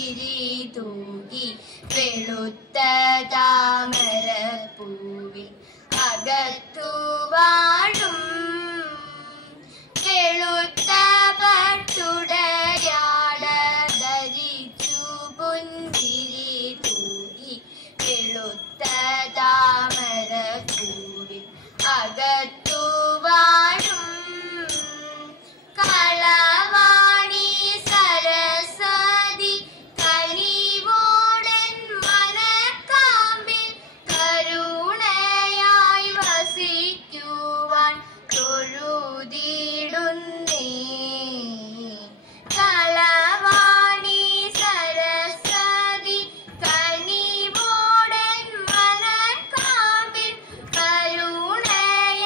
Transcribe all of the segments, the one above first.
പുഞ്ചിരി തൂകി വെളുത്ത താമരപ്പൂവിൽ അകത്തു വാഴും വെളുത്ത പട്ടുടയാട ധരിച്ചു പുഞ്ചിരി തൂകി വെളുത്ത താമരപ്പൂവിൽ അകത്തു വാഴും കളവാണി സരസ്വതി കനിവോടൻ മനക്കാമ്പിൽ കരുണയായി വസിക്കുവാൻ തൊഴുതിടുന്നേ. കളവാണി സരസ്വതി കനിവോടൻ മനക്കാമ്പിൽ കരുണയായി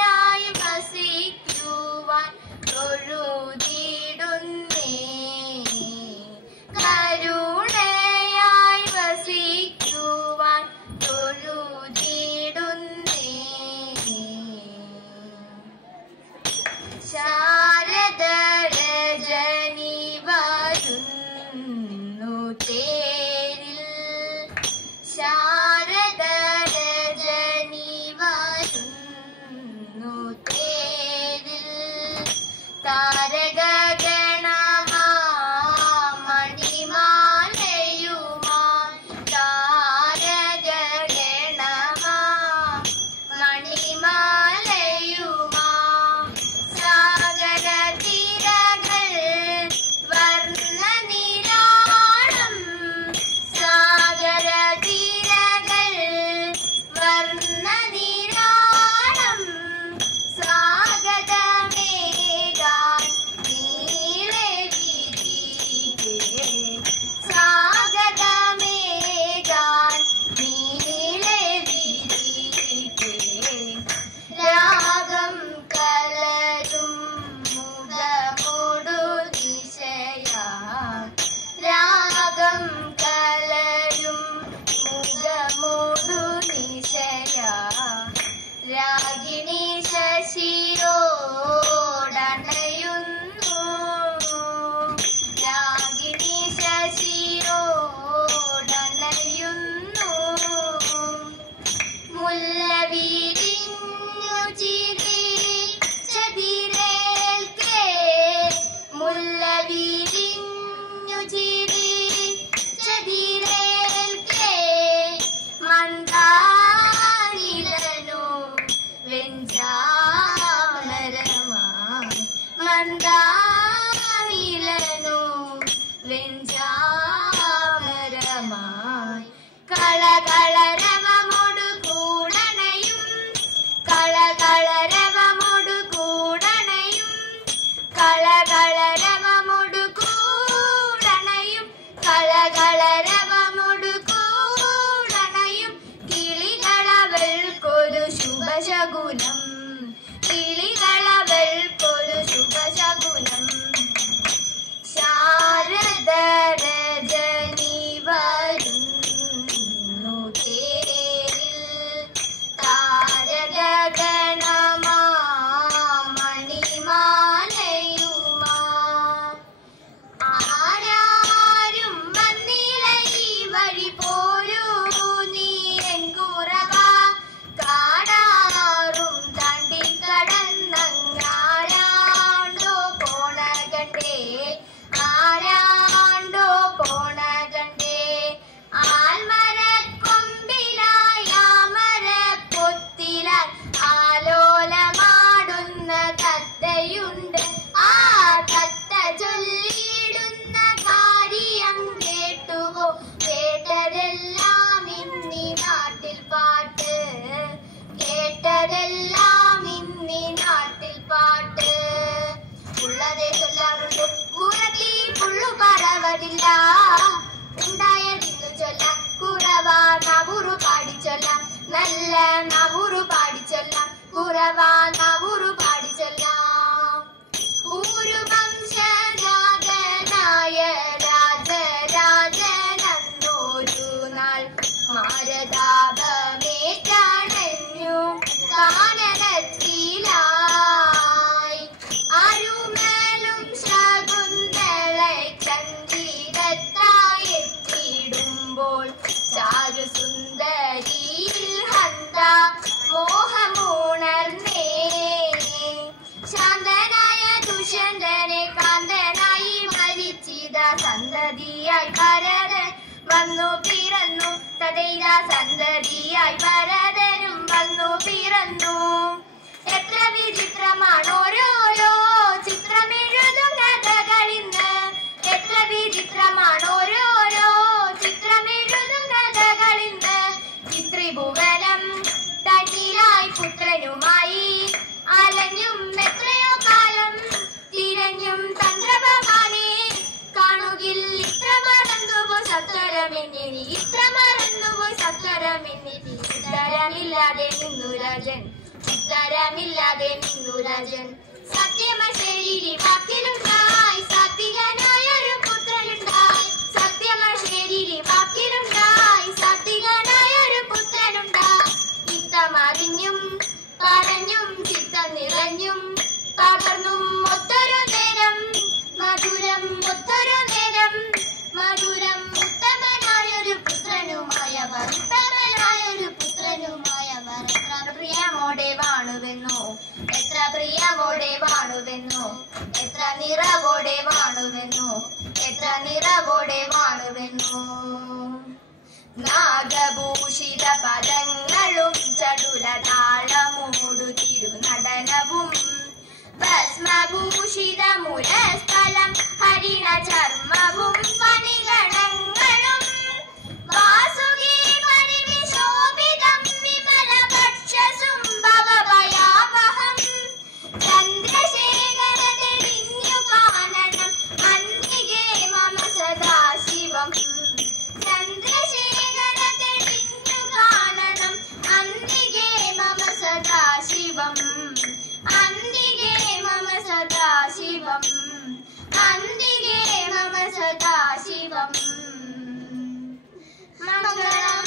വസിക്കുവാൻ തൊഴുതിടുന്നേ. കരുണയായി വസിക്കുവാൻ തൊഴുതിടുന്നേ. ശാരദ രജനി വരുന്നു തേരിൽ ശാരദ രജനി വരുന്നു തേരിൽ താരകഗണമണിമാലയുമായി താരകഗണമണിമാലയുമായി സാഗരതീരകൾ വർണ്ണനിരാളം സാഗരതീരകൾ വർണ്ണനിരാളം സ്വാഗതമേകാൻ നീളെ വിരികെ സ്വാഗതമേകാൻ നീളെ വിരികെ രാഗം കലരും മുഖമോടു ദിശയാ രാഗം കലരും മുഖമോടു ദിശയാ രാഗിണി ശശിയോടണയുന്നു രാഗിണി ശശിയോടണയുന്നു മുല്ലവിരിഞ്ഞു ചിരിച്ചതിരേൽക്കേ മുല്ലവിരിഞ്ഞു ചിരിച്ചതിരേൽക്കേ മന്ദാനിലനു വെഞ്ചാമരമായി മന്ദാനിലനു വെഞ്ചാമരമായി കളകളരവമൊടു കൂടണയും കളകളരവമൊടു കൂടണയും കളകളരവമൊടു കൂടണയും കളകളരവമൊടു കൂടണയും കിളികളവൾക്കൊരു ശുഭശകുനം കിളികളവൾക്കൊരു ശുഭശകുനം ശാരദ രജനി വരുന്നു തേരിൽ താരകഗണമണിമാലയുമാ ആരാരും വന്നില്ല ഈ വഴി പോരൂ നീ എൻകുറവ കാടാറും താണ്ടി കടന്നങ്ങാരാണ്ടോ പോണ കണ്ടേ ആരാണ്ടോ പോണ കണ്ടേ ആൽമരക്കൊമ്പിലായി ആമരപ്പൊത്തിലായി ആലോലമാടുന്ന തത്തയുണ്ട് ആ തത്ത ചൊല്ലിയിടുന്ന കാര്യം കേട്ടുവോ കേട്ടതെല്ലാം ഇന്നി നാട്ടിൽ പാട്ട് കേട്ടതെല്ലാം ഇന്നി നാട്ടിൽ പാട്ട് ഉള്ളതേ ചൊല്ലാറുണ്ട് കുറത്തി പുള്ളു പറവതില്ല ഉണ്ടായതിന്നു ചൊല്ലാം കുറവാ നവുറു പാടിച്ചൊല്ലാം നല്ല നവുറു പാടിച്ചൊല്ലാം കുറവാ നവുറു പാടിച്ചൊല്ലാം ഊരു വംശജാതനായ രാജരാജനന്നൊരു നാൾ മാരതാപമേറ്റണഞ്ഞു കാനനത്തിലായി അരുമലും ശകുന്തള ചന്ദിരത്തായെത്തി സന്തതിയായി ഭരതനും വന്നു പിറന്നു. എത്ര വിചിത്രമാണ് ഓരോരോ ചിത്രമെഴുതും കഥകളിന്ന്. എത്ര വിചിത്രമാണ് ഓരോരോ ചിത്രമെഴുതും കഥകളിന്ന്. ത്രിഭുവനം തന്നിലായി പുത്രനുമായി അലഞ്ഞും എത്രയോ കാലം തിരഞ്ഞും തന്ത്രഭവാനെ കാണുകിൽ. ഇത്ര മറന്നുപോയി സത്വരമെന്നിനി, ഇത്ര മറന്നുപോയി സത്വരമെന്നിനി. ഉത്തരമില്ലാതെ നിന്നു രാജൻ, ഉത്തരമില്ലാതെ നിന്നു രാജൻ. സത്യമശേരി വാക്കിലുണ്ടായി സാത്വികനായൊരു പുത്രനുണ്ടായി. സത്യമശേരി വാക്കിലുണ്ടായി സാത്വികനായൊരു പുത്രനുണ്ടായി. ഇത്തമറിഞ്ഞും പറഞ്ഞും ചിത്തം നിറഞ്ഞും പകർന്നും ഒത്തൊരു നേരം മധുരം, ഒത്തൊരു നേരം മധുരം. ഉത്തമനായൊരു പുത്രനുമായവർ, ഉത്തമനായൊരു പുത്രനുമായവർ. എത്ര പ്രിയമോടെ വാണുവെന്നോ, എത്ര പ്രിയമോടെ വാണുവെന്നോ, എത്ര നിറവോടെ വാണുവെന്നോ, എത്ര നിറവോടെ വാണുവെന്നോ. നാഗഭൂഷിത പദങ്ങളും ചടുലതാളമൂടു തിരുനടനവും ഭസ്മഭൂഷിത മുരസ്ഥലം ഹരിണ ചർമ്മവും ഫണിഗണങ്ങളും വാസുകി പരിവിശോഭിതം വിമല ഭക്ഷസുംഭവഭയാവഹം. ചന്ദ്രശേഖര തെളിഞ്ഞു കാണണം അന്തികേ മമ സദാശിവം. ചന്ദ്രശേഖര തെളിഞ്ഞു കാണണം അന്തികേ മമ സദാശിവം. അന്തികേ മമ സദാശിവം, അന്തികേ മമ സദാശിവം. മംഗളം.